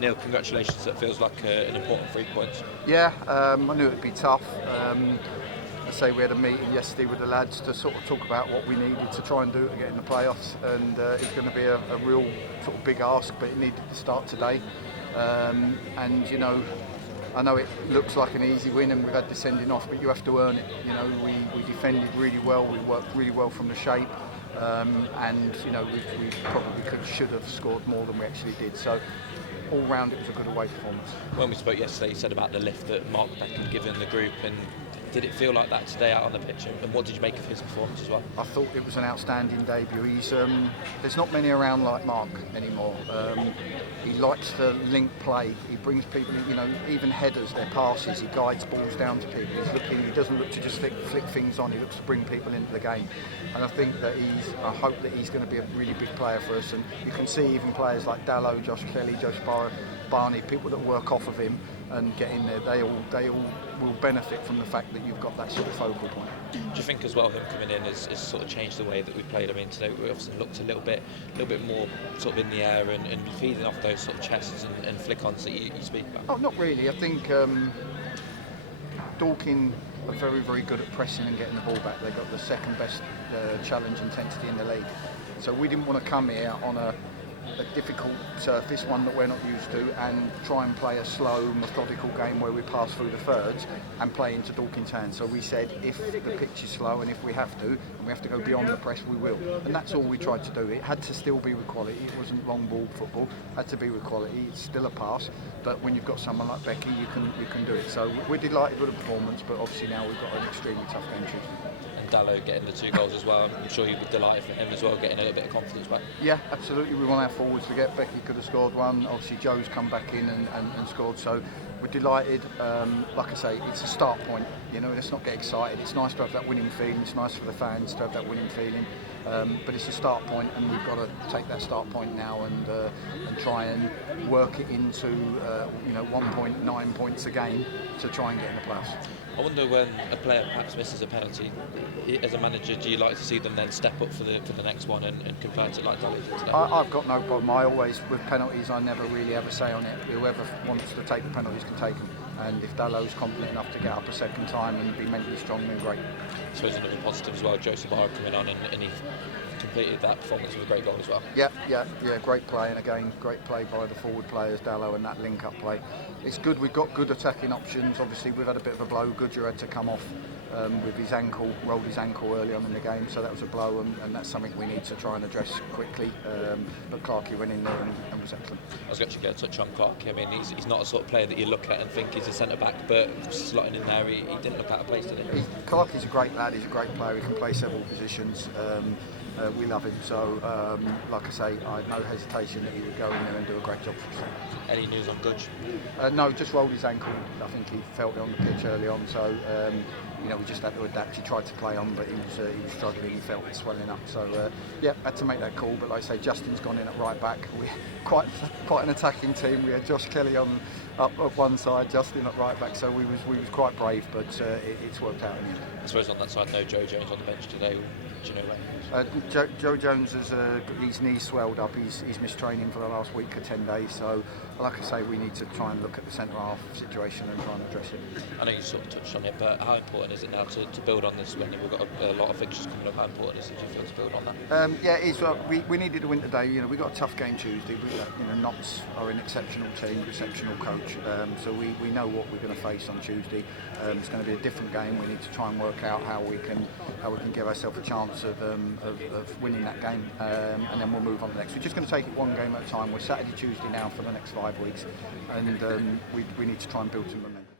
Neil, congratulations. That feels like an important 3 points. Yeah, I knew it would be tough. I say we had a meeting yesterday with the lads to sort of talk about what we needed to try and do to get in the playoffs, and it's going to be a real sort of big ask, but it needed to start today. And I know it looks like an easy win, and we've had the sending off, but you have to earn it. We defended really well, we worked really well from the shape, and we probably should have scored more than we actually did. So all round it was a good away performance. When we spoke yesterday, you said about the lift that Mark Beck had given the group, and did it feel like that today out on the pitch? And what did you make of his performance as well? I thought it was an outstanding debut. There's not many around like Mark anymore. He likes to link play. He brings people in, even headers, their passes. He guides balls down to people. He doesn't look to just flick things on. He looks to bring people into the game. And I think that I hope that he's going to be a really big player for us. And you can see even players like Dallow, Josh Kelly, Josh Barney, people that work off of him and get in there, they all will benefit from the fact that you've got that sort of focal point. Do you think as well him coming in has sort of changed the way that we played? I mean, today we obviously looked a little bit more sort of in the air and feeding off those sort of chests and flick-ons that you speak about. Oh, not really. I think Dorking are very, very good at pressing and getting the ball back. They've got the second best challenge intensity in the league. So we didn't want to come here on a difficult surface, one that we're not used to, and try and play a slow, methodical game where we pass through the thirds and play into Dorking's hands. So we said if the pitch is slow and if we have to, and we have to go beyond the press, we will. And that's all we tried to do. It had to still be with quality. It wasn't long ball football. It had to be with quality. It's still a pass, but when you've got someone like Becky, you can do it. So we're delighted with the performance, but obviously now we've got an extremely tough game Tuesday. Dallow getting the 2 goals as well. I'm sure you'd be delighted for him as well, getting a little bit of confidence back. Yeah, absolutely. We want our forwards to get. Becky could have scored one. Obviously, Joe's come back in and scored. So we're delighted. Like I say, it's a start point. Let's not get excited. It's nice to have that winning feeling. It's nice for the fans to have that winning feeling. But it's a start point, and we've got to take that start point now and try and work it into 1.9 points a game to try and get in the playoffs. I wonder when a player perhaps misses a penalty, as a manager, do you like to see them then step up for the next one and convert it like Dallow did today? I've got no problem. I always, with penalties, I never really have a say on it. Whoever wants to take the penalties can take them. And if Dallow's confident enough to get up a second time and be mentally strong, then great. I suppose another positive as well, Joe Sabara coming on and he completed that performance with a great goal as well. Yeah, great play, and again, great play by the forward players, Dallow, and that link-up play. It's good, we've got good attacking options. Obviously, we've had a bit of a blow. Goodyear had to come off with his ankle, rolled his ankle early on in the game, so that was a blow, and that's something we need to try and address quickly. But Clarkey went in there and was excellent. I was actually going to touch on Clarkey. I mean, he's not a sort of player that you look at and think he's a centre-back, but slotting in there, he didn't look out of place, did he? Clarkey's a great lad, he's a great player, he can play several positions. We love him, so like I say, I had no hesitation that he would go in there and do a great job for us. Any news on Gudge? No, just rolled his ankle. I think he felt it on the pitch early on, so we just had to adapt. He tried to play on, but he was struggling. He felt it swelling up, so had to make that call. But like I say, Justin's gone in at right back. We're quite an attacking team. We had Josh Kelly up one side, Justin at right back, so we was quite brave, but it's worked out in the end. I suppose on that side, no Joe Jones on the bench today. Do you know where? Joe Jones has his knees swelled up. He's missed training for the last week or 10 days. So, like I say, we need to try and look at the centre half situation and try and address it. I know you sort of touched on it, but how important is it now to build on this when we've got a lot of fixtures coming up? How important is it, do you feel, to build on that? Yeah, it is. Well, we needed to win today. We got a tough game Tuesday. Knox are an exceptional team, exceptional coach. So we know what we're going to face on Tuesday. It's going to be a different game. We need to try and work out how we can give ourselves a chance of winning that game, and then we'll move on to the next. We're just going to take it one game at a time. We're Saturday, Tuesday now for the next 5 weeks, and we need to try and build some momentum.